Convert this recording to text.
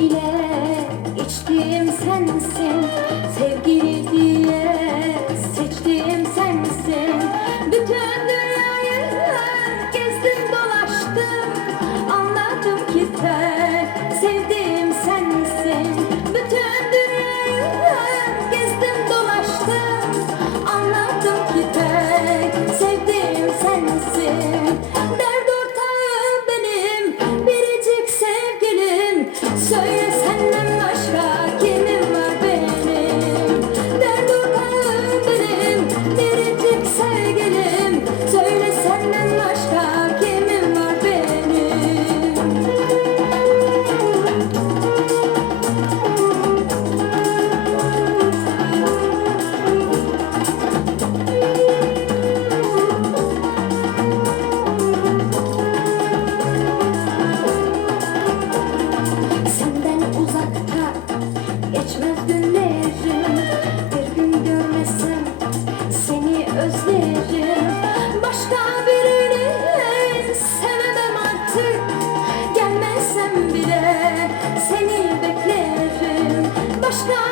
ile içtiğim sensin sevgili değil. можно